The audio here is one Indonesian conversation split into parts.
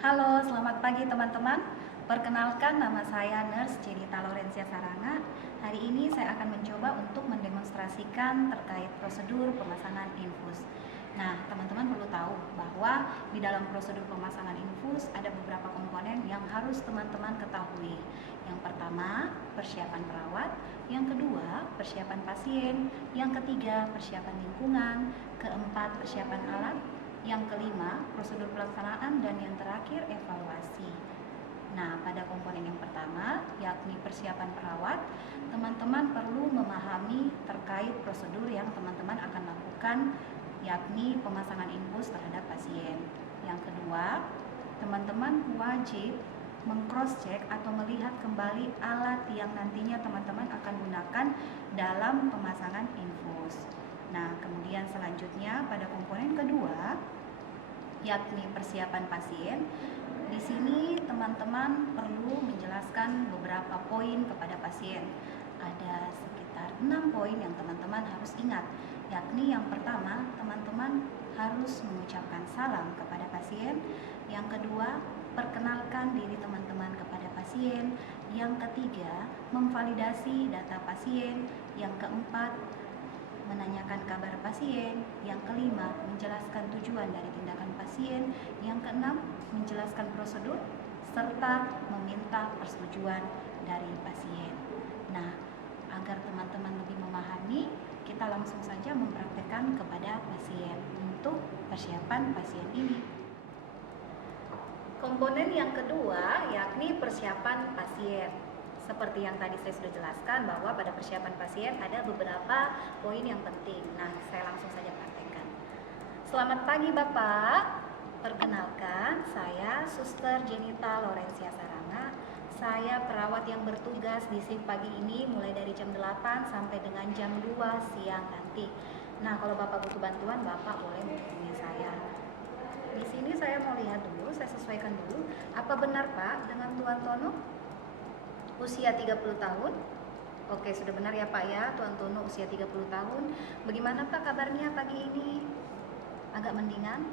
Halo, selamat pagi teman-teman. Perkenalkan, nama saya Nurse Jenita Lorencia Saranga. Hari ini saya akan mencoba untuk mendemonstrasikan terkait prosedur pemasangan infus. Nah, teman-teman perlu tahu bahwa di dalam prosedur pemasangan infus ada beberapa komponen yang harus teman-teman ketahui. Yang pertama, persiapan perawat. Yang kedua, persiapan pasien. Yang ketiga, persiapan lingkungan. Keempat, persiapan alat. Yang kelima, prosedur pelaksanaan, dan yang terakhir, evaluasi. Nah, pada komponen yang pertama, yakni persiapan perawat, teman-teman perlu memahami terkait prosedur yang teman-teman akan lakukan, yakni pemasangan infus terhadap pasien. Yang kedua, teman-teman wajib meng-cross-check atau melihat kembali alat yang nantinya teman-teman akan gunakan dalam pemasangan infus. Nah, kemudian selanjutnya pada komponen kedua, yakni persiapan pasien. Di sini teman-teman perlu menjelaskan beberapa poin kepada pasien. Ada sekitar 6 poin yang teman-teman harus ingat, yakni yang pertama, teman-teman harus mengucapkan salam kepada pasien. Yang kedua, perkenalkan diri teman-teman kepada pasien. Yang ketiga, memvalidasi data pasien. Yang keempat, menanyakan kabar pasien. Yang kelima, menjelaskan tujuan dari tindakan pasien. Yang keenam, menjelaskan prosedur serta meminta persetujuan dari pasien. Nah, agar teman-teman lebih memahami, kita langsung saja mempraktekkan kepada pasien untuk persiapan pasien ini. Komponen yang kedua yakni persiapan pasien. Seperti yang tadi saya sudah jelaskan bahwa pada persiapan pasien ada beberapa poin yang penting. Nah, saya langsung saja praktekkan. Selamat pagi Bapak. Perkenalkan, saya Suster Jenita Lorencia Saranga. Saya perawat yang bertugas di shift pagi ini mulai dari jam 8 sampai dengan jam 2 siang nanti. Nah, kalau Bapak butuh bantuan, Bapak boleh menghubungi saya. Di sini saya mau lihat dulu, saya sesuaikan dulu. Apa benar Pak dengan Tuan Tono? Usia 30 tahun. Oke, sudah benar ya Pak ya, Tuan Tono usia 30 tahun. Bagaimana Pak kabarnya pagi ini? Agak mendingan?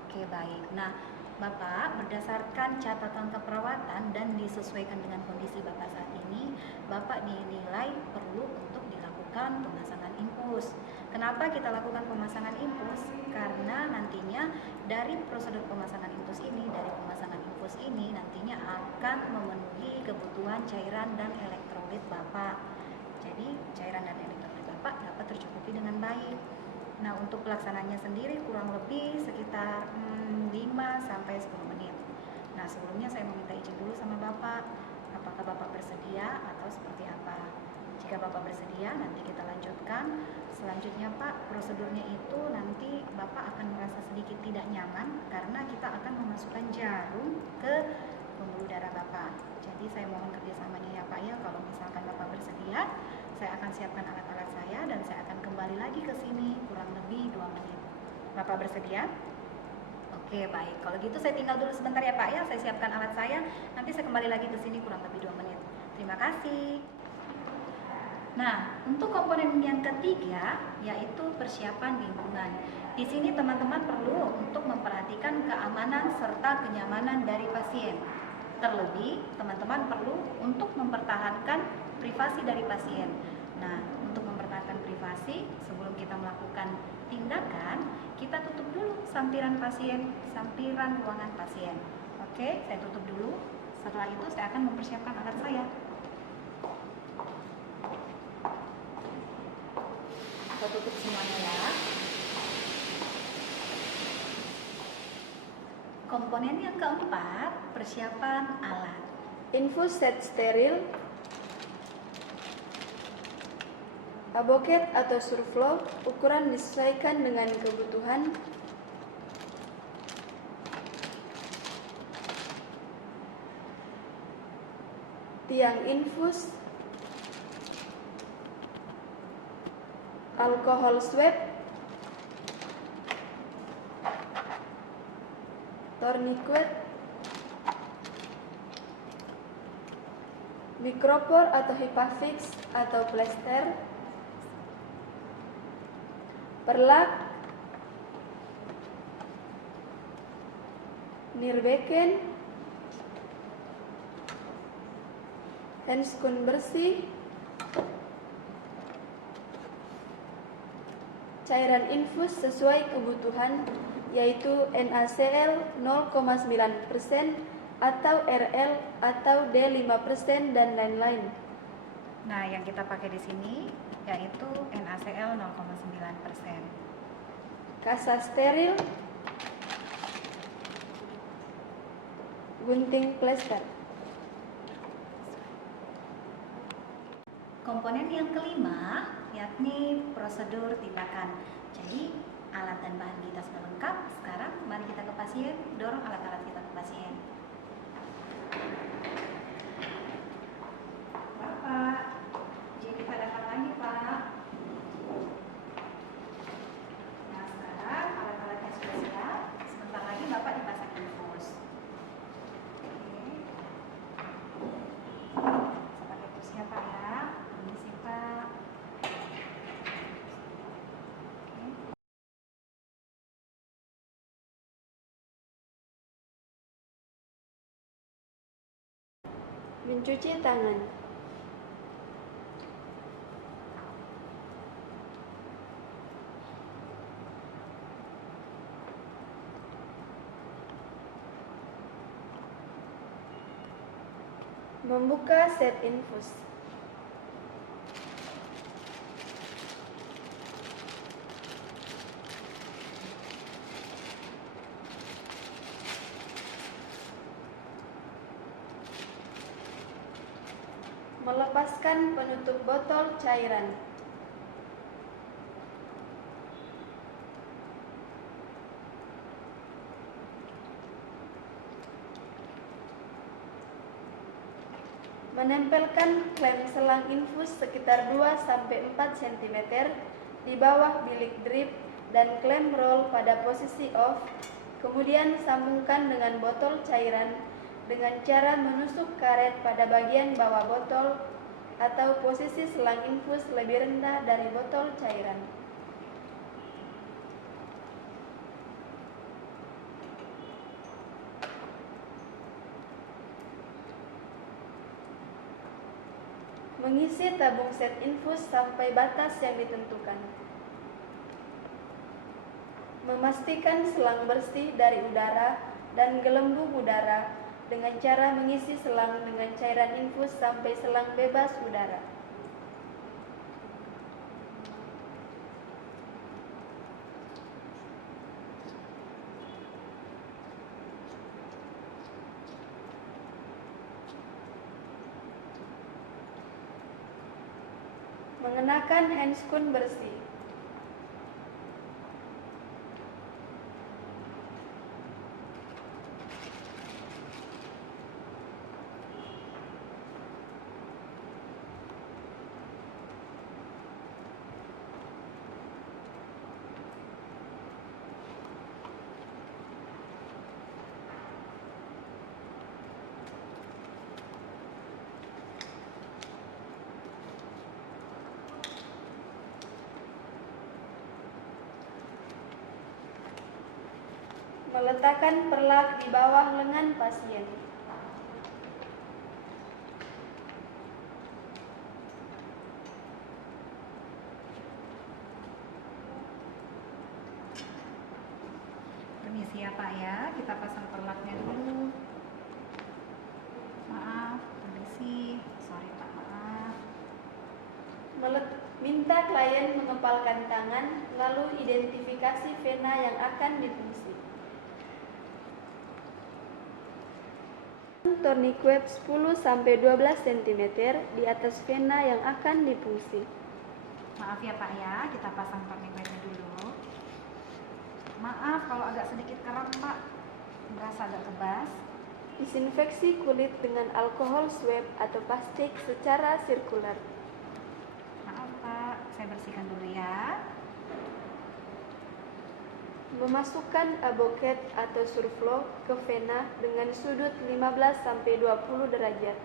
Oke, baik. Nah, Bapak berdasarkan catatan keperawatan dan disesuaikan dengan kondisi Bapak saat ini, Bapak dinilai perlu untuk dilakukan pemasangan infus. Kenapa kita lakukan pemasangan infus? Karena nantinya dari prosedur pemasangan infus ini, nantinya akan memenuhi kebutuhan cairan dan elektrolit Bapak. Jadi cairan dan elektrolit Bapak dapat tercukupi dengan baik. Nah, untuk pelaksananya sendiri kurang lebih sekitar 5-10 menit. Nah, sebelumnya saya meminta izin dulu sama Bapak, apakah Bapak bersedia atau seperti apa. Jika Bapak bersedia, nanti kita lanjutkan. Selanjutnya Pak, prosedurnya itu nanti Bapak akan merasa sedikit tidak nyaman karena kita akan memasukkan jarum ke pembuluh darah Bapak. Jadi saya mohon kerjasamanya ya Pak ya. Kalau misalkan Bapak bersedia, saya akan siapkan alat-alat saya dan saya akan kembali lagi ke sini kurang lebih 2 menit. Bapak bersedia? Oke, baik. Kalau gitu saya tinggal dulu sebentar ya Pak ya. Saya siapkan alat saya. Nanti saya kembali lagi ke sini kurang lebih 2 menit. Terima kasih. Nah, untuk komponen yang ketiga yaitu persiapan lingkungan. Di sini teman-teman perlu untuk memperhatikan keamanan serta kenyamanan dari pasien. Terlebih, teman-teman perlu untuk mempertahankan privasi dari pasien. Nah, untuk mempertahankan privasi, sebelum kita melakukan tindakan, kita tutup dulu sampiran pasien, sampiran ruangan pasien. Oke, saya tutup dulu. Setelah itu saya akan mempersiapkan alat saya. Kita tutup semuanya ya. Komponen yang keempat, persiapan alat. Infus set steril, aboket atau surflow, ukuran disesuaikan dengan kebutuhan. Tiang infus, alkohol swab, tourniquet, mikropor atau hipafix atau plester, perlak, Nirbeken, handskun bersih, cairan infus sesuai kebutuhan, yaitu NaCl 0,9% atau RL atau D5% dan lain-lain. Nah, yang kita pakai di sini yaitu NaCl 0,9%. Kasa steril, gunting plester. Komponen yang kelima yakni prosedur tindakan. Jadi alat dan bahan kita sudah lengkap. Sekarang mari kita ke pasien, dorong alat-alat kita ke pasien. Bapak, jadi kita datang lagi Pak. Nah sekarang alat-alatnya sudah siap. Sebentar lagi Bapak dipasang infus. Saya pakai kursinya Pak ya. Permisi Pak. Mencuci tangan. Membuka set infus. Melepaskan penutup botol cairan. Menempelkan klem selang infus sekitar 2-4 cm di bawah bilik drip dan klem roll pada posisi off, kemudian sambungkan dengan botol cairan dengan cara menusuk karet pada bagian bawah botol atau posisi selang infus lebih rendah dari botol cairan. Mengisi tabung set infus sampai batas yang ditentukan. Memastikan selang bersih dari udara dan gelembung udara dengan cara mengisi selang dengan cairan infus sampai selang bebas udara. Mengenakan handskun bersih. Meletakkan perlak di bawah lengan pasien. Permisi ya Pak ya, kita pasang perlaknya dulu. Maaf, permisi. Sorry Pak, maaf. Minta klien mengepalkan tangan, lalu identifikasi vena yang akan difungsi. Tourniquet 10-12 cm di atas vena yang akan difungsi. Maaf ya Pak ya, kita pasang tourniquetnya dulu. Maaf kalau agak sedikit kram Pak, berasa agak kebas. Disinfeksi kulit dengan alkohol swab atau pastik secara sirkular. Maaf Pak, saya bersihkan dulu ya. Memasukkan aboket atau surflow ke vena dengan sudut 15-20 derajat.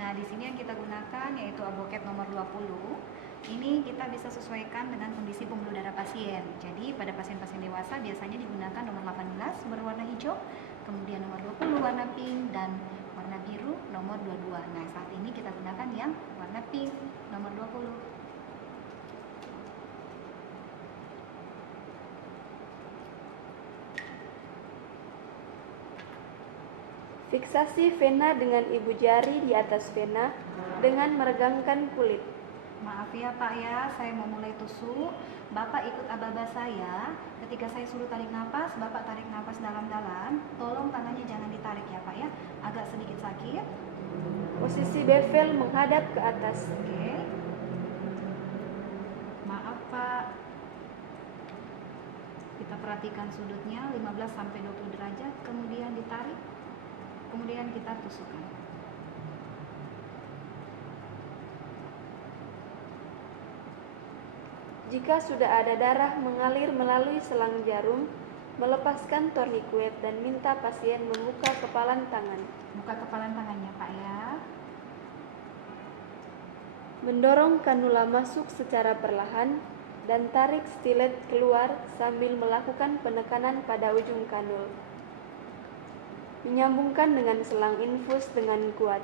Nah, di sini yang kita gunakan yaitu aboket nomor 20. Ini kita bisa sesuaikan dengan kondisi pembuluh darah pasien. Jadi, pada pasien-pasien dewasa biasanya digunakan nomor 18 berwarna hijau. kemudian nomor 20 warna pink, dan warna biru nomor 22. Nah, saat ini kita gunakan yang warna pink nomor 20. Fiksasi vena dengan ibu jari di atas vena dengan meregangkan kulit. Maaf ya Pak ya, saya mau mulai tusuk. Bapak ikut aba-aba saya. Ketika saya suruh tarik nafas, Bapak tarik nafas dalam-dalam. Tolong tangannya jangan ditarik ya Pak ya, agak sedikit sakit. Posisi bevel menghadap ke atas. Oke. Maaf Pak. Kita perhatikan sudutnya 15-20 derajat, kemudian ditarik, kemudian kita tusukkan. Jika sudah ada darah mengalir melalui selang jarum, melepaskan tourniquet dan minta pasien membuka kepalan tangan. Buka kepalan tangannya Pak ya. Mendorong kanula masuk secara perlahan dan tarik stilet keluar sambil melakukan penekanan pada ujung kanul. Menyambungkan dengan selang infus dengan kuat.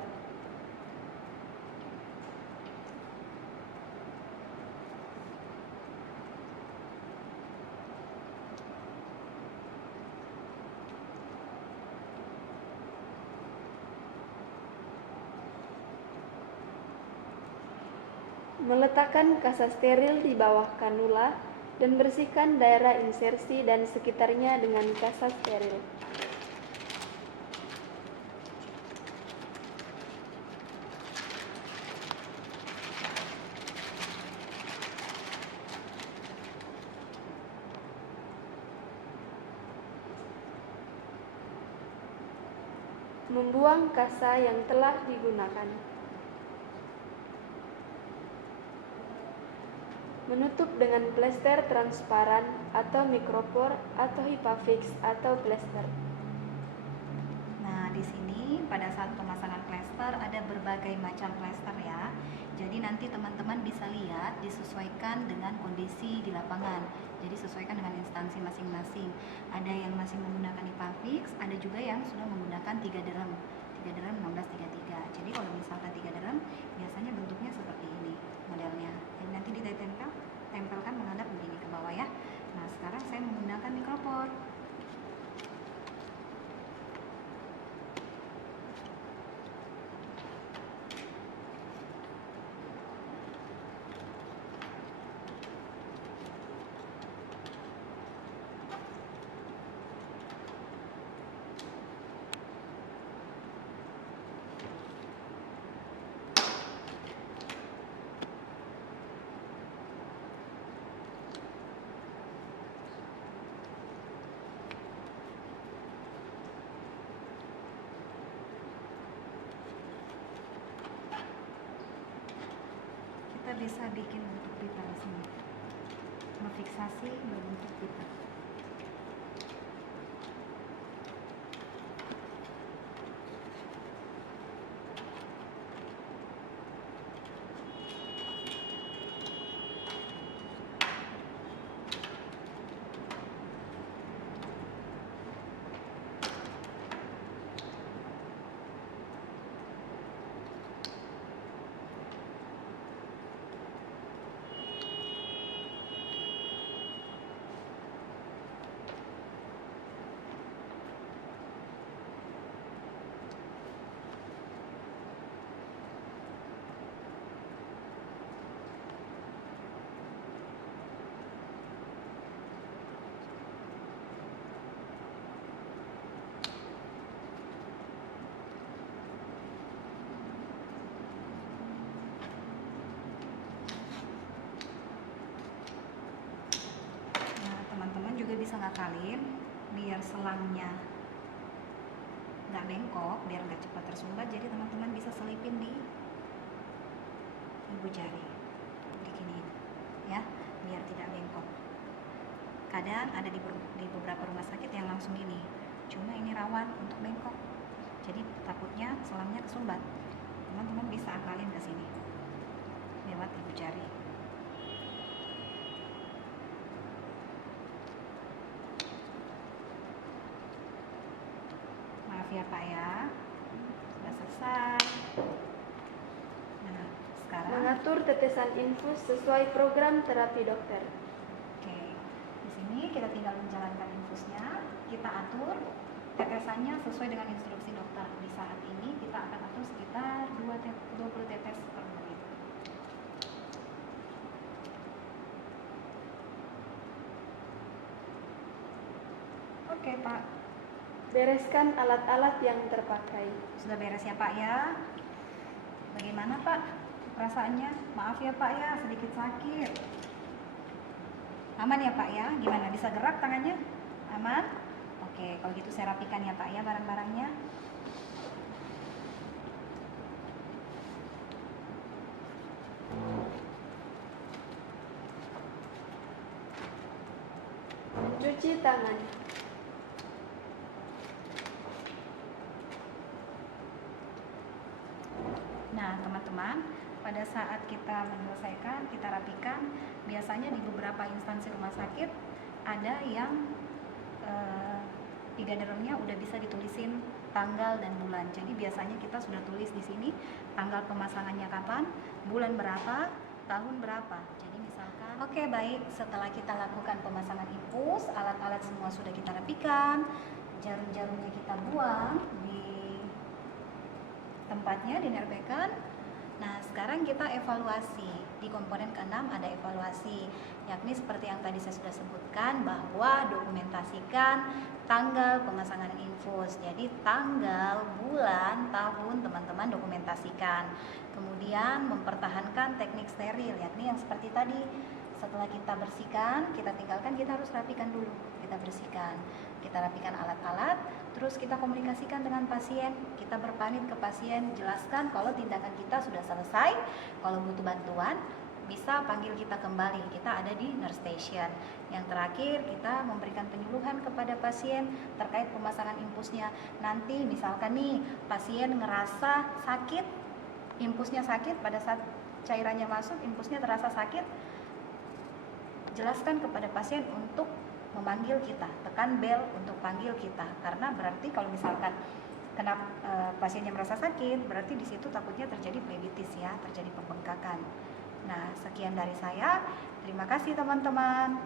Meletakkan kasa steril di bawah kanula dan bersihkan daerah insersi dan sekitarnya dengan kasa steril. Membuang kasa yang telah digunakan. Menutup dengan plester transparan atau mikropor atau Hipafix atau plester. Nah, di sini pada saat pemasangan plester ada berbagai macam plester ya. Jadi nanti teman-teman bisa lihat disesuaikan dengan kondisi di lapangan. Jadi sesuaikan dengan instansi masing-masing. Ada yang masih menggunakan Hipafix, ada juga yang sudah menggunakan 3 derem. 3 derem 1633. Jadi kalau misalkan 3 derem biasanya bentuknya seperti ini modelnya. Jadi nanti tempelkan menghadap begini ke bawah ya. Nah, sekarang saya menggunakan mikropor. Kita bisa bikin bentuk pita di sini. Memfiksasi berbentuk pita. Teman-teman juga bisa ngakalin biar selangnya nggak bengkok, biar nggak cepat tersumbat. Jadi teman-teman bisa selipin di ibu jari, diginiin ya, biar tidak bengkok. Kadang ada di beberapa rumah sakit yang langsung ini, cuma ini rawan untuk bengkok, jadi takutnya selangnya kesumbat. Teman-teman bisa akalin ke sini lewat ibu jari. ya Pak ya. Sudah selesai. Nah, sekarang Mengatur tetesan infus sesuai program terapi dokter. oke. Di sini kita tinggal menjalankan infusnya, kita atur tetesannya sesuai dengan instruksi dokter. Di saat ini kita akan atur sekitar 20 tetes per menit. Oke Pak, Bereskan alat-alat yang terpakai. sudah beres ya Pak ya. Bagaimana Pak perasaannya? Maaf ya Pak ya, sedikit sakit. Aman ya Pak ya? Gimana? Bisa gerak tangannya? Aman? Oke, kalau gitu saya rapikan ya Pak ya barang-barangnya. Mencuci tangan. Nah, teman-teman, pada saat kita menyelesaikan, kita rapikan, biasanya di beberapa instansi rumah sakit ada yang di dalamnya udah bisa ditulisin tanggal dan bulan. Jadi biasanya kita sudah tulis di sini tanggal pemasangannya kapan, bulan berapa, tahun berapa. Jadi misalkan, oke baik, setelah kita lakukan pemasangan infus, alat-alat semua sudah kita rapikan, jarum-jarumnya kita buang di tempatnya, dinerbekan. Nah, sekarang kita evaluasi. Di komponen ke-6 ada evaluasi, yakni seperti yang tadi saya sudah sebutkan bahwa dokumentasikan tanggal pemasangan infus. Jadi tanggal, bulan, tahun teman-teman dokumentasikan. Kemudian mempertahankan teknik steril, yakni yang seperti tadi. Setelah kita bersihkan, kita tinggalkan, kita harus rapikan dulu. Kita bersihkan, kita rapikan alat-alat, terus kita komunikasikan dengan pasien, kita berpamit ke pasien, jelaskan kalau tindakan kita sudah selesai, kalau butuh bantuan bisa panggil kita kembali, kita ada di nurse station. Yang terakhir, kita memberikan penyuluhan kepada pasien terkait pemasangan infusnya. Nanti misalkan nih pasien ngerasa sakit, infusnya sakit, pada saat cairannya masuk infusnya terasa sakit, jelaskan kepada pasien untuk memanggil kita, tekan bel untuk panggil kita, karena berarti kalau misalkan pasiennya merasa sakit, berarti di situ takutnya terjadi plebitis ya, terjadi pembengkakan. Nah, sekian dari saya. Terima kasih teman-teman.